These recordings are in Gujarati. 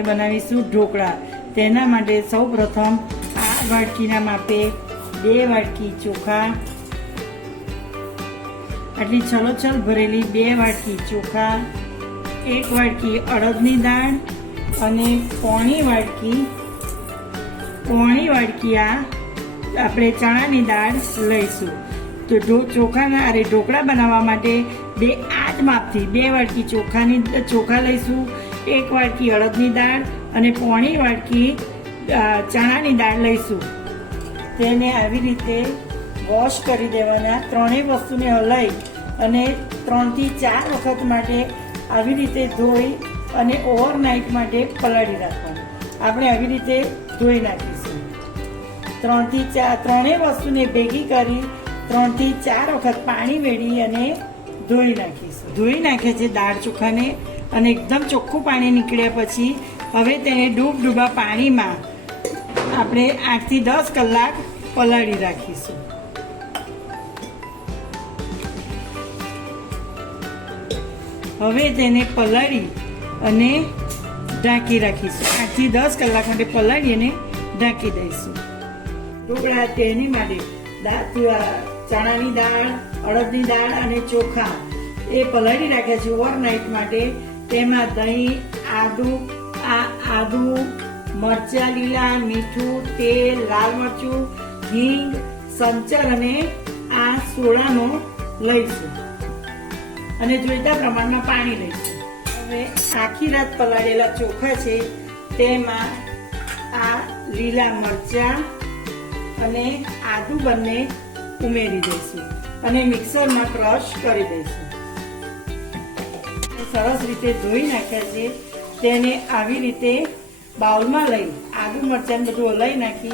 માટે બનાવીશું ઢોકળા. તેના માટે સૌ પ્રથમ આ વાટકીના માપે બે વાટકી ચોખા, આટલી છલોછલ ભરેલી બે વાટકી ચોખા, એક વાટકી અડદની દાળ અને પોણી વાટકી પોણી વાટકી આ આપણે ચણાની દાળ લઈશું. તો ઢો- ચોખાના અરે ઢોકળા બનાવવા માટે બે આઠ જ માપથી બે વાટકી ચોખાની, ચોખા લઈશું. એક વાટકી અડદની દાળ અને પોણી વાટકી ચણાની દાળ લઈશું. તેને આવી રીતે વોશ કરી દેવાના ત્રણેય વસ્તુને હલાવી અને ત્રણથી ચાર વખત માટે આવી રીતે ધોઈ અને ઓવરનાઇટ માટે પલાળી રાખવાનું. આપણે આવી રીતે ધોઈ નાખીશું. ત્રણથી ચાર ત્રણેય વસ્તુને ભેગી કરી ત્રણથી ચાર વખત પાણી વેડી અને ધોઈ નાખીશું. ધોઈ નાખે છે દાળ ચોખાને. અને એકદમ ચોખ્ખું પાણી નીકળ્યા પછી હવે તેને ડૂબ ડૂબા પાણીમાં આપણે આઠથી દસ કલાક પલાળી રાખીશું. હવે તેને પલાળી અને ઢાંકી રાખીશું. આઠથી દસ કલાક માટે પલાળી અને ઢાંકી દઈશું. ઢોકળા તેની માટે ચણાની દાળ, અડદની દાળ અને ચોખા એ પલાળી રાખ્યા છે ઓવરનાઇટ માટે. તેમાં દહીં, આદુ, આ આદુ, મરચા, લીલા, મીઠું, તેલ, લાલ મરચું હિંગ સંચર અને આ સોડાનો લઈશું. અને જોઈતા પ્રમાણમાં પાણી લઈશું. હવે આખી રાત પલાળેલા ચોખા છે, તેમાં આ લીલા મરચા અને આદુ બંને ઉમેરી દઈશું અને મિક્સરમાં ક્રશ કરી દઈશું. સરસ રીતે ધોઈ નાખ્યા છે. તેને આવી રીતે બાઉલમાં લઈ, આદુ મરચાં બધું લઈ નાખી,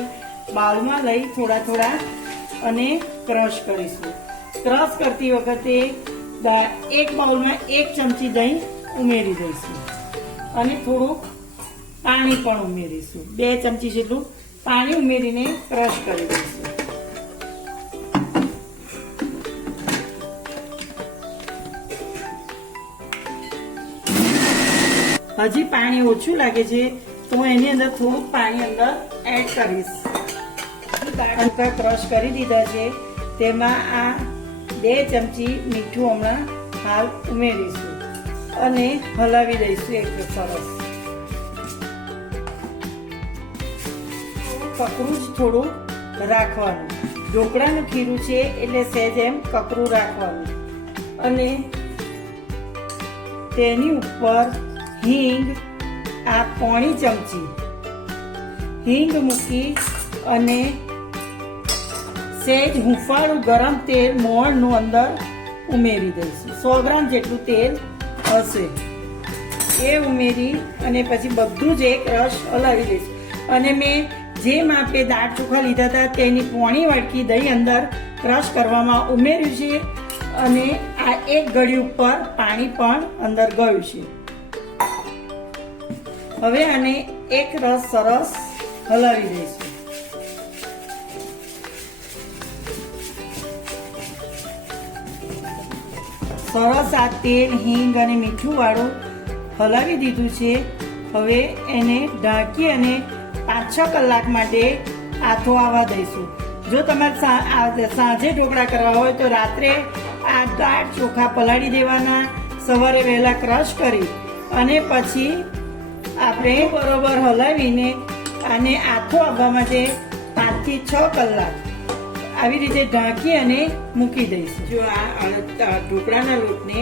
બાઉલમાં લઈ થોડા થોડા અને ક્રશ કરીશું. ક્રશ કરતી વખતે એક બાઉલમાં એક ચમચી દહીં ઉમેરી દઈશું. અને થોડુંક પાણી પણ ઉમેરીશું. બે ચમચી જેટલું પાણી ઉમેરીને ક્રશ કરી દઈશું. પાણી ઓછું લાગે છે, તો હું એની અંદર થોડુંક પાણી અંદર એડ કરીશ. દાળ ક્રશ કરી દીધા છે. તેમાં આ બે ચમચી મીઠું હમણાં હાલ ઉમેરીશું અને હલાવી દઈશું એક સરસ. કકરું જ થોડું રાખવાનું. ઢોકળાનું ખીરું છે એટલે સહેજ એમ કકરું રાખવાનું. અને તેની ઉપર હિંગ આ પોણી ચમચી, હિંગ મૂકી અને સહેજ હુંફાળું ગરમ તેલ મોણનું અંદર ઉમેરી દઈશું. સો ગ્રામ જેટલું તેલ હશે. એ ઉમેરી અને પછી બધું જ એક રસ હલાવી દઈશું અને મેં જે માપે દાળ ચોખા લીધા હતા તેની પોણી વાટકી દહીં અંદર ક્રશ કરવામાં ઉમેર્યું છે અને આ એક ગળી ઉપર પાણી પણ અંદર ગયું છે. હવે આને એક રસ સરસ હલાવી દઈશું. સરસ આ તેલ, હિંગ અને મીઠું વાળું હલાવી દીધું છે. હવે એને ઢાંકી અને પાંચ છ કલાક માટે આથો આવવા દઈશું. જો તમારે સાંજે ઢોકળા કરવા હોય તો રાત્રે આ ગાઢ ચોખા પલાળી દેવાના. સવારે વહેલા ક્રશ કરી અને પછી આપણે બરોબર હલાવીને આને આથો આવવા માટે પાંચથી છ કલાક આવી રીતે ઢાંકી અને મૂકી દઈશું. જો આ ઢોકળાના લોટને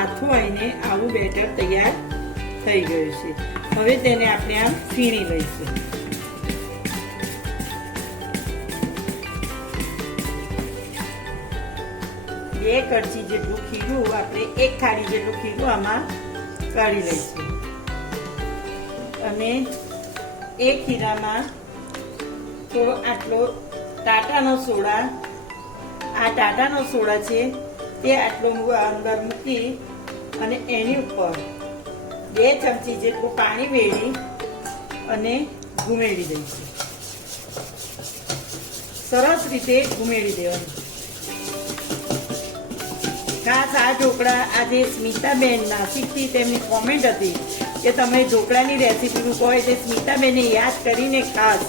આથો આવીને આવું બેટર તૈયાર થઈ ગયું છે. હવે તેને આપણે આમ ફીણી લઈશું. બે કડછી જેટલું ખીરું આપણે એક ખાડી જેટલું ખીરું આમાં કાઢી લઈશું. અને એક ખીરામાં તો આટલો ટાટાનો સોડા, આ ટાટાનો સોડા છે, તે આટલો અંદર મૂકી અને એની ઉપર બે ચમચી જેટલું પાણી વેળી અને ઘુમેડી દઈશું. સરસ રીતે ઘુમેડી દેવાનું. ખાસ આ ઢોકળા આજે સ્મિતાબેન નાસિકથી તેમની કોમેન્ટ હતી કે તમે ઢોકળાની રેસીપી મૂકો હોય તે સ્મિતાબેને યાદ કરીને ખાસ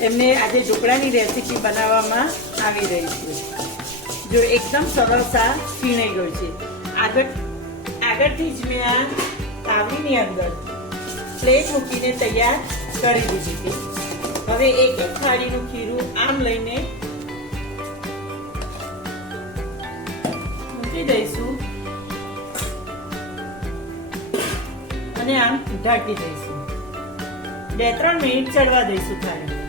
એમને આજે ઢોકળાની રેસીપી બનાવવામાં આવી રહી છે. જો એકદમ સરસ આ છીણાઈ ગયો છે. આગળ, આગળથી જ મેં આ તાવડીની અંદર પ્લેટ મૂકીને તૈયાર કરી દીધી હતી હવે એક એક થાળીનું ખીરું આમ લઈને મૂકી દઈશું. અને આમ ઢાંકી દઈશું. બે, ત્રણ મિનિટ ચડવા દઈશું થાળી.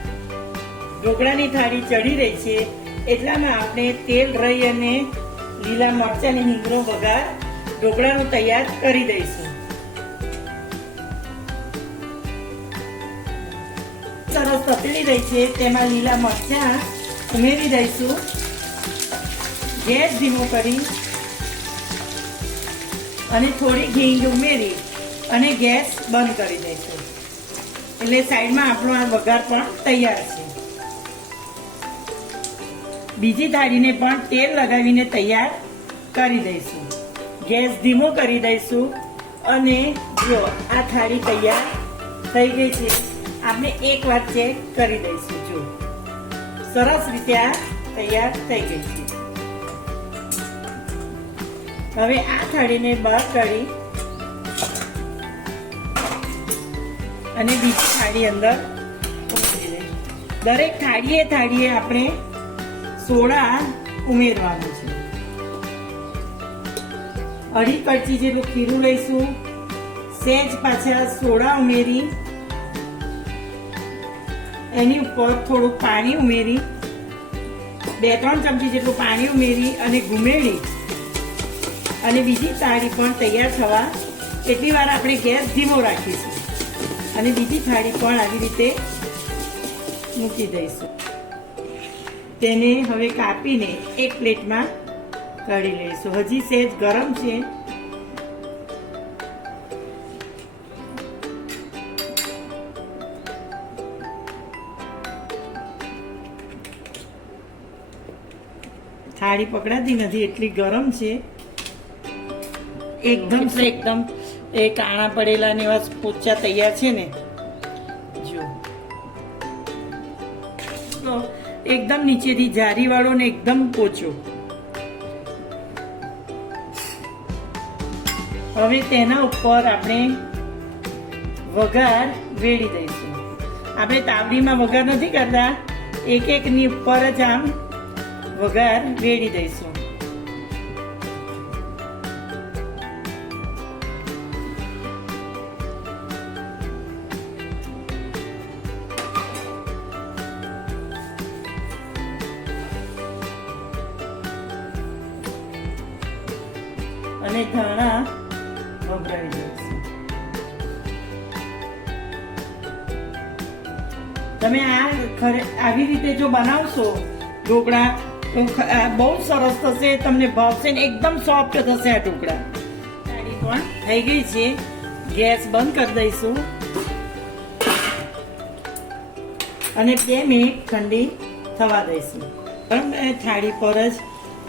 ઢોકળાની થાળી ચડી રહી છે. એટલામાં આપણે તેલ રહી અને લીલા મરચાં અને હિંગનો વઘાર ઢોકળાનું તૈયાર કરી દઈશું. સરસ તપેલી રહી છે. તેમાં લીલા મરચાં ઉમેરી દઈશું. ગેસ ધીમો કરી અને થોડી હિંગ ઉમેરી અને ગેસ બંધ કરી દઈશું. એટલે સાઈડમાં આપણો આ વઘાર પણ તૈયાર છે. બીજી થાળીને પણ તેલ લગાવીને તૈયાર કરી દઈશું. ગેસ ધીમો કરી દઈશું અને જો આ થાળી તૈયાર થઈ ગઈ છે, આપણે એક વાર ચેક કરી દઈશું, જો. સરસ રીતે આ તૈયાર થઈ ગઈ છે. હવે આ થાળીને બહાર કાઢી અને બીજી થાળી અંદર દરેક થાળીએ થાળીએ આપણે સોડા ઉમેરવાનું છે. અઢી કડચી જેટલું ખીરું લઈશું, સેજ પાછા સોડા ઉમેરી, એની ઉપર થોડુંક પાણી ઉમેરી, બે ત્રણ ચમચી જેટલું પાણી ઉમેરી અને ઘુમેડી અને બીજી થાળી પણ તૈયાર થવા એટલી વાર આપણે ગેસ ધીમો રાખીશું અને બીજી થાળી પણ આવી રીતે મૂકી દઈશું. તેને હવે કાપીને એક પ્લેટમાં કાઢી લઈશું. હજી સહેજ ગરમ છે. થાળી પકડાતી નથી, એટલી ગરમ છે. એકદમ છે એકદમ એ કાણા પડેલા ને એવા પોચા તૈયાર છે ને. જો. તો એકદમ નીચેથી જારી વાળો ને એકદમ પોચો. હવે તેના ઉપર આપણે વઘાર વેડી દઈશું. આપણે તાવડીમાં વઘાર નથી કરતા. એક એકની ઉપર જ આમ વઘાર વેડી દઈશું. અને ધાણા વઘારી દઈશું તમે આ ખરે આવી રીતે જો બનાવશો ઢોકળા તો બહુ સરસ થશે તમને ભાવશે ને એકદમ સોફ્ટ થશે આ ઢોકળા. સાડી પણ? થઈ ગઈ છે. ગેસ બંધ કરી દઈશું. અને બે મિનિટ ઠંડી થવા દઈશું. પણ થાળી પર જ.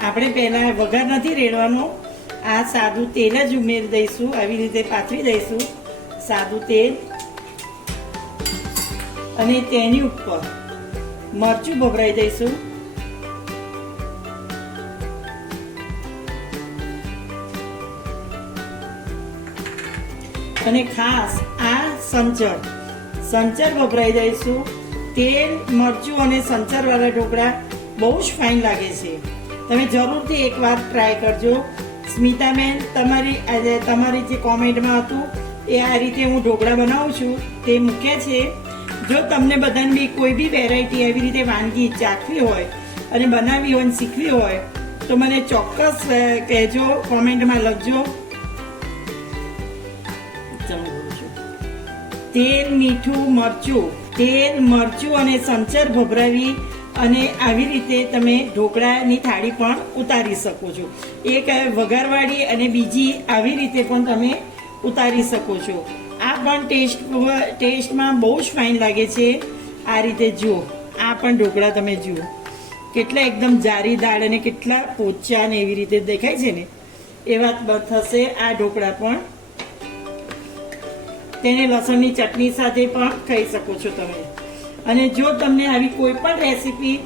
આપણે પહેલાં વઘાર નથી રેડવાનો. આ સાદું તેલ જ ઉમેરી દઈશું, આવી રીતે પાથરી દઈશું. સાદું તેલ અને તેની ઉપર મરચું ભભરાઈ દઈશું. અને ખાસ આ સંચર સંચર વપરાઈ દઈશું. તેલ, મરચું અને સંચરવાળા ઢોકળા બહુ જ ફાઇન લાગે છે. તમે જરૂરથી એકવાર ટ્રાય કરજો. સ્મિતાબેન તમારી આજે તમારી જે કોમેન્ટમાં હતું એ આ રીતે હું ઢોકળા બનાવું છું તે મૂક્યા છે. જો તમને બધાને બી કોઈ બી વેરાયટી એવી રીતે વાનગી ચાખવી હોય અને બનાવવી હોય અને શીખવી હોય તો મને ચોક્કસ કહેજો કોમેન્ટમાં લખજો. તેલ મીઠું મરચું તેલ મરચું અને સંચર ભભરાવી અને આવી રીતે તમે ઢોકળાની થાળી પણ ઉતારી શકો છો. એક વઘારવાળી અને બીજી આવી રીતે પણ તમે ઉતારી શકો છો. આ પણ ટેસ્ટ, ટેસ્ટમાં બહુ જ ફાઇન લાગે છે. આ રીતે જુઓ, આ પણ ઢોકળા તમે જુઓ. કેટલા એકદમ જારી દાળ અને કેટલા પોચા ને એવી રીતે દેખાય છે ને? એવા થશે આ ઢોકળા પણ. તેને લસણની ચટણી સાથે પણ ખાઈ શકો છો તમે. અને જો તમને આવી કોઈ પણ રેસીપી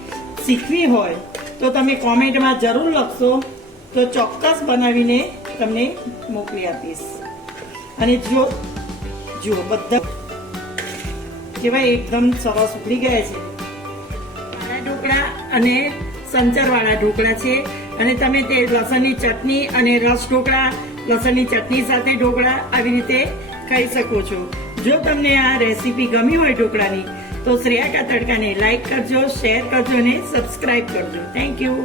શીખવી હોય, તો તમે કોમેન્ટમાં જરૂર લખશો, તો ચોક્કસ બનાવીને તમને મોકલી આપીશ. અને જો, જુઓ, બધા કેવા એકદમ સરસ ઉભરી ગયા છે. વાળા ઢોકળા અને સંચરવાળા ઢોકળા છે. અને તમે તે લસણની ચટણી અને રસ ઢોકળા, લસણની ચટણી સાથે ઢોકળા આવી રીતે ખાઈ શકો છો. જો તમને આ રેસીપી ગમી હોય ઢોકળાની તો શ્રેયા કા તડકાને લાઈક કરજો શેર કરજો અને સબસ્ક્રાઈબ કરજો. Thank you